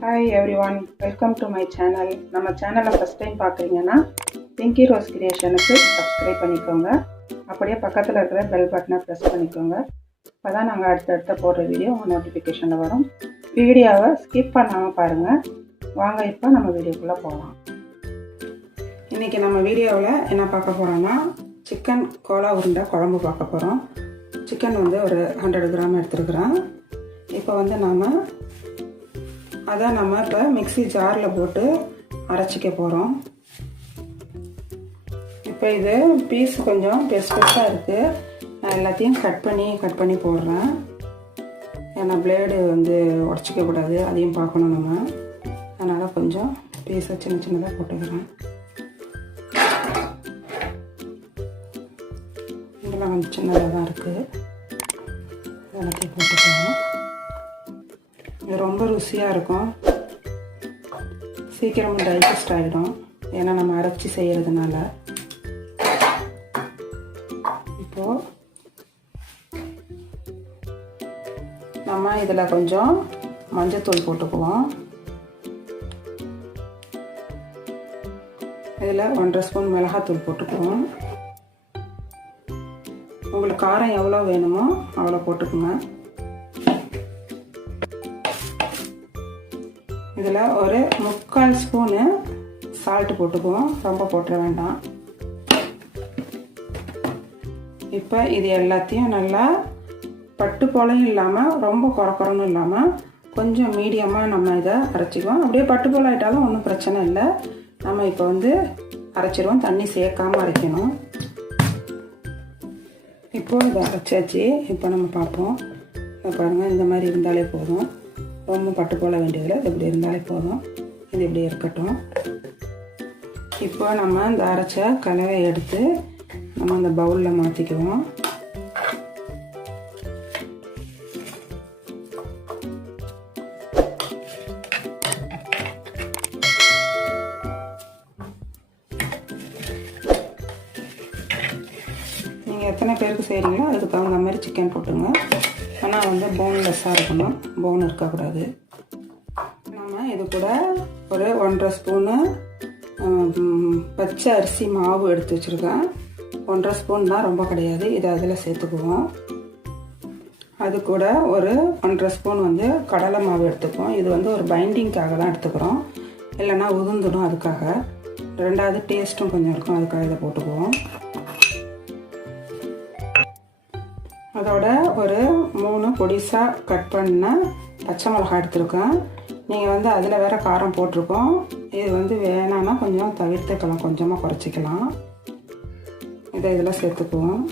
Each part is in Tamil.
Hi everyone, welcome to my channel. நம்ம சேனலை ஃபஸ்ட் டைம் பார்க்குறீங்கன்னா பிங்கி ரோஸ் கிரியேஷனுக்கு சப்ஸ்கிரைப் பண்ணிக்கோங்க. அப்படியே பக்கத்தில் இருக்கிற பெல் பட்டனை ப்ரெஸ் பண்ணிக்கோங்க. அப்போ தான் நாங்கள் அடுத்தடுத்த போடுற வீடியோ உங்கள் நோட்டிஃபிகேஷனில் வரும். வீடியோவை ஸ்கிப் பண்ணாமல் பாருங்கள். வாங்க இப்போ நம்ம வீடியோக்குள்ளே போகலாம். இன்றைக்கி நம்ம வீடியோவில் என்ன பார்க்க போகிறோன்னா சிக்கன் கோலா உருண்டை குழம்பு பார்க்க போகிறோம். சிக்கன் வந்து ஒரு 100 கிராம் எடுத்துருக்குறேன். இப்போ வந்து அதை நம்ம இப்போ மிக்ஸி ஜாரில் போட்டு அரைச்சிக்க போகிறோம். இப்போ இது பீஸ் கொஞ்சம் பெருசாக இருக்குது. நான் எல்லாத்தையும் கட் பண்ணி போடுறேன். ஏன்னா பிளேடு வந்து உடச்சிக்க கூடாது, அதையும் பார்க்கணும் நம்ம. அதனால் கொஞ்சம் பீஸை சின்னதாக போட்டுக்கிறேன். இதெல்லாம் கொஞ்சம் சின்னதாக தான் இருக்குது, எல்லாத்தையும் போட்டுக்கலாம். இது ரொம்ப ருசியாக இருக்கும், சீக்கிரம் டைஜஸ்ட் ஆகிடும், ஏன்னா நம்ம அரைச்சி செய்கிறதுனால. இப்போது நம்ம இதில் கொஞ்சம் மஞ்சத்தூள் போட்டுக்குவோம். இதில் 1.5 ஸ்பூன் மிளகாத்தூள் போட்டுக்குவோம். உங்களுக்கு காரம் எவ்வளோ வேணுமோ அவ்வளோ போட்டுக்குங்க. இதில் ஒரு 3/4 ஸ்பூனு சால்ட்டு போட்டுக்குவோம், ரொம்ப போட்டுற வேண்டாம். இப்போ இது எல்லாத்தையும் நல்லா பட்டு போலையும் இல்லாமல் ரொம்ப குறக்குறன்னு இல்லாமல் கொஞ்சம் மீடியமாக நம்ம இதை அரைச்சிக்குவோம். அப்படியே பட்டு போல் ஆகிட்டாலும் ஒன்றும் பிரச்சனை இல்லை. நம்ம இப்போ வந்து அரைச்சிடுவோம், தண்ணி சேர்க்காமல் அரைக்கணும். இப்போது இதை அரைச்சாச்சு. இப்போ நம்ம பார்ப்போம். பாருங்கள், இந்த மாதிரி இருந்தாலே போதும், ரொம்ப பட்டு போல வேண்டியதில்லை. இது இப்படி இருந்தாலே போதும். இது இப்படி இருக்கட்டும். இப்போ நம்ம இந்த அரைச்ச கலவை எடுத்து நம்ம அந்த பவுலில் மாற்றிக்குவோம். நீங்கள் எத்தனை பேருக்கு செய்கிறீங்களோ அதுக்கு தகுந்த மாதிரி சிக்கன் போட்டுங்க. ஆனால் வந்து போன்லெஸ்ஸாக இருக்கணும், போன் இருக்கக்கூடாது. நம்ம இது கூட ஒரு 1.5 ஸ்பூனு பச்சை அரிசி மாவு எடுத்து வச்சுருக்கேன். 1.5 ஸ்பூன் தான், ரொம்ப கிடையாது. இதை அதில் சேர்த்துக்குவோம். அது கூட ஒரு 1.5 ஸ்பூன் வந்து கடலை மாவு எடுத்துக்குவோம். இது வந்து ஒரு பைண்டிங்காக தான் எடுத்துக்கிறோம், இல்லைன்னா உதிர்ந்துடும். அதுக்காக. ரெண்டாவது டேஸ்ட்டும் கொஞ்சம் இருக்கும், அதுக்காக இதை போட்டுக்குவோம். அதோட ஒரு 3 பொடிசாக கட் பண்ண பச்சை மிளகாய் எடுத்துருக்கேன். நீங்கள் வந்து அதில் வேறு காரம் போட்டிருக்கோம். இது வந்து வேணான்னா கொஞ்சம் தவிர்த்துக்கலாம், கொஞ்சமாக குறைச்சிக்கலாம். இதை இதில் சேர்த்துக்குவோம்.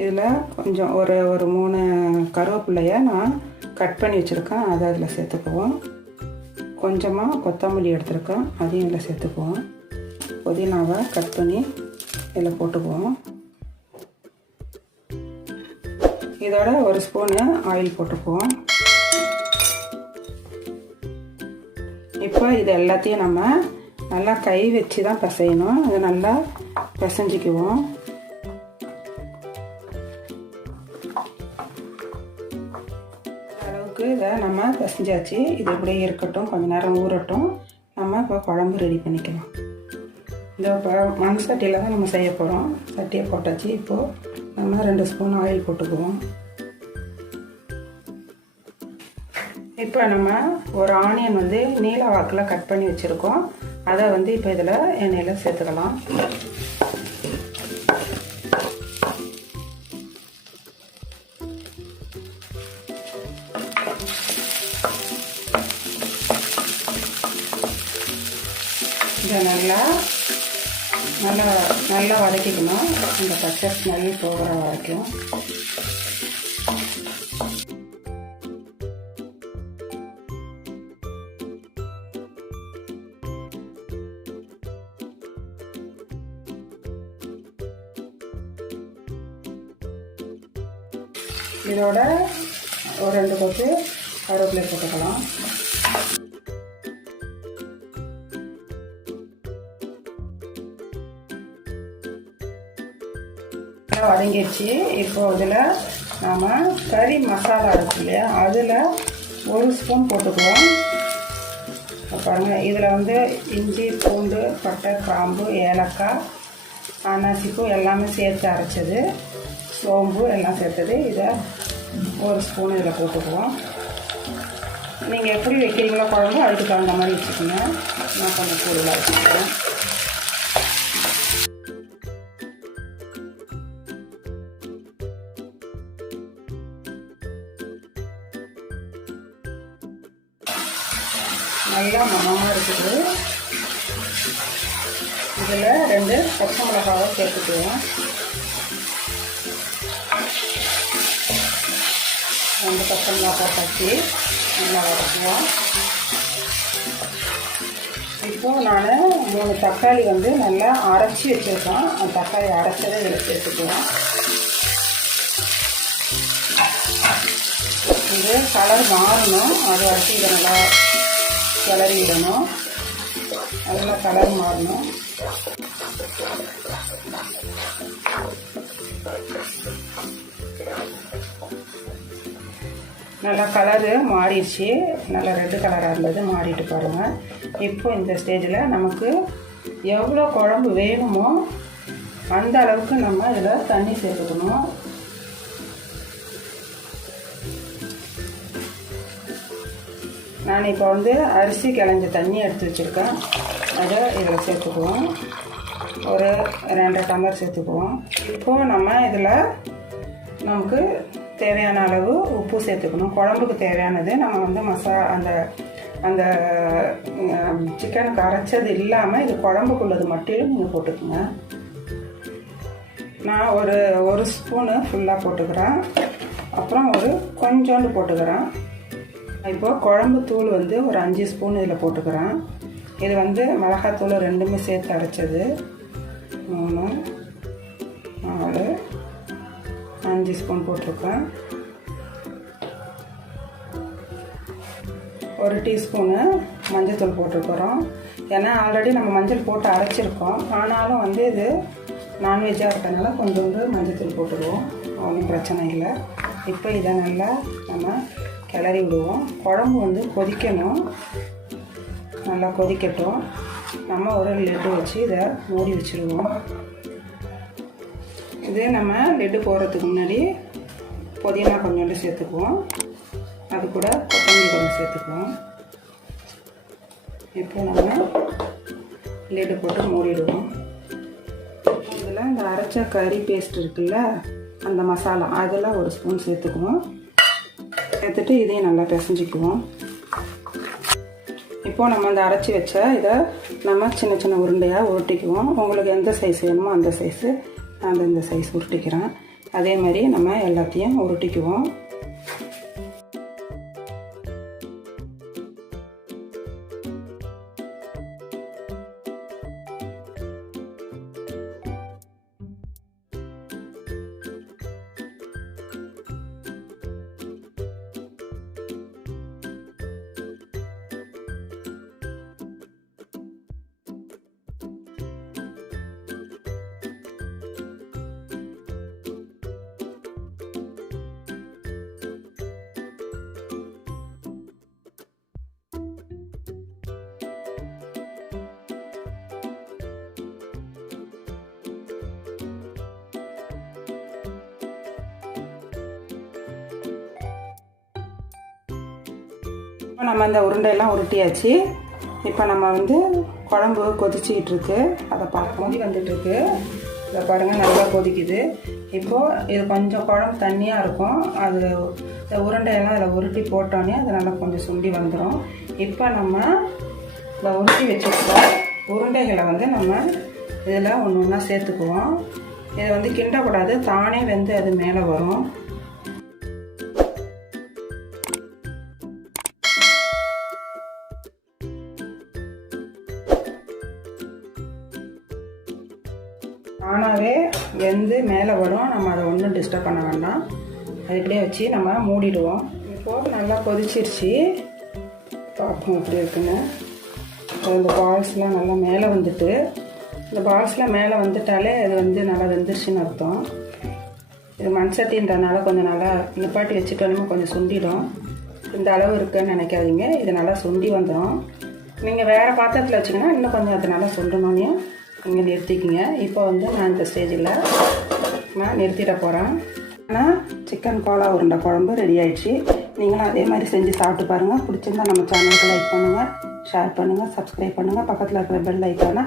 இதில் கொஞ்சம் ஒரு 3 கருவேப்பிலையை நான் கட் பண்ணி வச்சுருக்கேன், அதை அதில் சேர்த்துக்குவோம். கொஞ்சமாக கொத்தமல்லி எடுத்துருக்கேன், அதையும் இதில் சேர்த்துக்குவோம். புதினாவை கட் பண்ணி இதில் போட்டுக்குவோம். இதோட ஒரு ஸ்பூனு ஆயில் போட்டுக்குவோம். இப்போ இது எல்லாத்தையும் நம்ம நல்லா கை வச்சு தான் பிசையணும். இதை நல்லா பிசைஞ்சிக்குவோம். அளவுக்கு இதை நம்ம பிசைஞ்சாச்சு. இது இப்படியே இருக்கட்டும், கொஞ்சம் நேரம் ஊறட்டும். நம்ம இப்போ குழம்பு ரெடி பண்ணிக்கலாம். இந்த மண் சட்டியில் தான் நம்ம செய்ய போகிறோம். சட்டியை போட்டாச்சு. இப்போது நம்ம 2 ஸ்பூன் ஆயில் போட்டுக்குவோம். இப்போ நம்ம ஒரு ஆனியன் வந்து நீல வாக்கில் கட் பண்ணி வச்சுருக்கோம். அதை வந்து இப்போ இதில் எண்ணெயில் சேர்த்துக்கலாம். இதை நல்லா வதக்கிக்கணும், இந்த பச்சை ஸ்மெல் போகிற வரைக்கும். இதோட ஒரு 2 கொத்து கருவேப்பிலை போட்டுக்கலாம். வதங்கிடுச்சு. இப்போ இதில் நாம் கறி மசாலா இருக்கு இல்லையா, அதில் 1 ஸ்பூன் போட்டுக்குவோம். பாருங்கள், இதில் வந்து இஞ்சி, பூண்டு, பட்டை, கிராம்பு, ஏலக்காய், அன்னாசிப்பூ எல்லாமே சேர்த்து அரைச்சது, சோம்பு எல்லாம் சேர்த்தது. இதை 1 ஸ்பூன் இதில் போட்டுக்குவோம். நீங்கள் எப்படி வைக்கிறீங்களோ குழம்பு அதுக்கு தகுந்த மாதிரி வச்சுக்கோங்க. நான் கொஞ்சம் கூடுதலாக வச்சுக்கிறேன். நல்லா மணமாக இருக்குது. இதில் 2 பச்சை மிளகாவை சேர்த்துக்குவோம். 2 பச்சை மிளகாய் போட்டாச்சு, நல்லா வதக்குவோம். இப்போது நான் 3 தக்காளி வந்து நல்லா அரைச்சி வச்சுருக்கேன். அந்த தக்காளி அரைச்சதை இதில் சேர்த்துக்குவோம். இது கலர் மாறணும், அது வரைக்கும் இதை நல்லா கிளறி விடணும். அதெல்லாம் கலர் மாறணும். நல்லா கலரு மாறிடுச்சு, நல்லா ரெட்டு கலராக இருந்தது, மாறிட்டு பாருங்கள். இப்போ இந்த ஸ்டேஜில் நமக்கு எவ்வளோ குழம்பு வேணுமோ அந்த அளவுக்கு நம்ம இதில் தண்ணி சேர்த்துக்கணும். நான் இப்போ வந்து அரிசி கிளஞ்ச தண்ணி எடுத்து வச்சுருக்கேன். அதை இதில் சேர்த்துக்குவோம். ஒரு 2 டம்ளர் சேர்த்துக்குவோம். இப்போது நம்ம இதில் நமக்கு தேவையான அளவு உப்பு சேர்த்துக்கணும். குழம்புக்கு தேவையானது நம்ம வந்து அந்த அந்த சிக்கனுக்கு அரைச்சது இல்லாமல் இது குழம்புக்குள்ளது மட்டும் நீங்கள் போட்டுக்கோங்க. நான் ஒரு ஸ்பூனு ஃபுல்லாக போட்டுக்கிறேன். அப்புறம் கொஞ்சோண்டு போட்டுக்கிறேன். இப்போது குழம்பு தூள் வந்து ஒரு 5 ஸ்பூன் இதில் போட்டுக்கிறேன். இது வந்து மிளகாத்தூள் 2மே சேர்த்து அரைச்சது. 3, 4, 5 ஸ்பூன் போட்டிருக்கேன். 1 டீஸ்பூனு மஞ்சள் போட்டிருக்கிறோம். ஏன்னா ஆல்ரெடி நம்ம மஞ்சள் போட்டு அரைச்சிருக்கோம். ஆனாலும் வந்து இது நான்வெஜ்ஜாக இருக்கிறதுனால கொஞ்சோண்டு மஞ்சள் போட்டுடுவோம், ஒன்றும் பிரச்சனை இல்லை. இப்போ இதை நல்லா நம்ம கிளறி விடுவோம். குழம்பு வந்து கொதிக்கணும், நல்லா கொதிக்கட்டும். நம்ம ஒரு லெட்டு வச்சு இதை மூடி வச்சுருவோம். இதே நம்ம லெட்டு போடுறதுக்கு முன்னாடி புதினா கொஞ்சோண்டு சேர்த்துக்குவோம். அது கூட கொத்தமல்லி கொஞ்சம் சேர்த்துக்குவோம். இப்போ நம்ம லெட்டு போட்டு மூடிடுவோம். இதில் இந்த அரைச்ச கறி பேஸ்ட் இருக்குல்ல, அந்த மசாலா அதில் 1 ஸ்பூன் சேர்த்துக்குவோம். சேர்த்துட்டு இதையும் நல்லா பிசைஞ்சிக்குவோம். இப்போது நம்ம அந்த அரைச்சி வச்ச இதை நம்ம சின்ன சின்ன உருண்டையாக உருட்டிக்குவோம். உங்களுக்கு எந்த சைஸ் வேணுமோ அந்த சைஸு, நான் இந்த சைஸ் உருட்டிக்கிறேன். அதே மாதிரி நம்ம எல்லாத்தையும் உருட்டிக்குவோம். இப்போ நம்ம இந்த உருண்டையெல்லாம் உருட்டியாச்சு. இப்போ நம்ம வந்து குழம்பு கொதிச்சிக்கிட்டு இருக்கு, அதை பார்க்க வந்துட்டுருக்கு. இதை பாருங்கள், நல்லா கொதிக்குது. இப்போது இது கொஞ்சம் குழம்பு தண்ணியாக இருக்கும். அது இந்த உருண்டையெல்லாம் அதில் உருட்டி போட்டோன்னே அது நல்லா கொஞ்சம் சுண்டி வந்துடும். இப்போ நம்ம இந்த உருட்டி வச்சுருக்க உருண்டைகளை வந்து நம்ம இதில் ஒன்று ஒன்றா சேர்த்துக்குவோம். இதை வந்து கிண்டக்கூடாது, தானே வெந்து அது மேலே வரும். தானாகவே வெந்து மேலே வரும். நம்ம அதை ஒன்றும் டிஸ்டர்ப் பண்ண வேண்டாம். அது இப்படியே வச்சு நம்ம மூடிடுவோம். இப்போது நல்லா கொதிச்சிருச்சு, பார்ப்போம் எப்படி இருக்குன்னு. இந்த பால்ஸ்லாம் நல்லா மேலே வந்துட்டு, இந்த பால்ஸ்லாம் மேலே வந்துட்டாலே அது வந்து நல்லா வெந்துருச்சுன்னு அர்த்தம். இது மண் சட்டின்றனால கொஞ்சம் நல்லா நிப்பாட்டி வச்சுட்டோன்னு கொஞ்சம் சுண்டிடும். இந்த அளவு இருக்குன்னு நினைக்காதீங்க, இது நல்லா சுண்டி வந்துடும். நீங்கள் வேறு பாத்திரத்தில் வச்சிங்கன்னா இன்னும் கொஞ்சம் அது நல்லா சுண்டணுன்னே நீங்கள் நிறுத்திக்கிங்க. இப்போ வந்து நான் இந்த ஸ்டேஜில் நான் நிறுத்திட போகிறேன். ஆனால் சிக்கன் கோலா உருண்டை குழம்பு ரெடி ஆகிடுச்சு. நீங்களும் அதே மாதிரி செஞ்சு சாப்பிட்டு பாருங்கள். பிடிச்சிருந்தால் நம்ம சேனலுக்கு லைக் பண்ணுங்கள், ஷேர் பண்ணுங்கள், சப்ஸ்கிரைப் பண்ணுங்கள், பக்கத்தில் இருக்கிற பெல் ஐக்கானை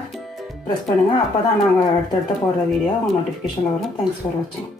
ப்ரெஸ் பண்ணுங்கள். அப்போ தான் நாங்கள் அடுத்தடுத்து போடுற வீடியோ உங்கள் நோட்டிஃபிகேஷனில் வரும். தேங்க்ஸ் ஃபார் வாட்சிங்.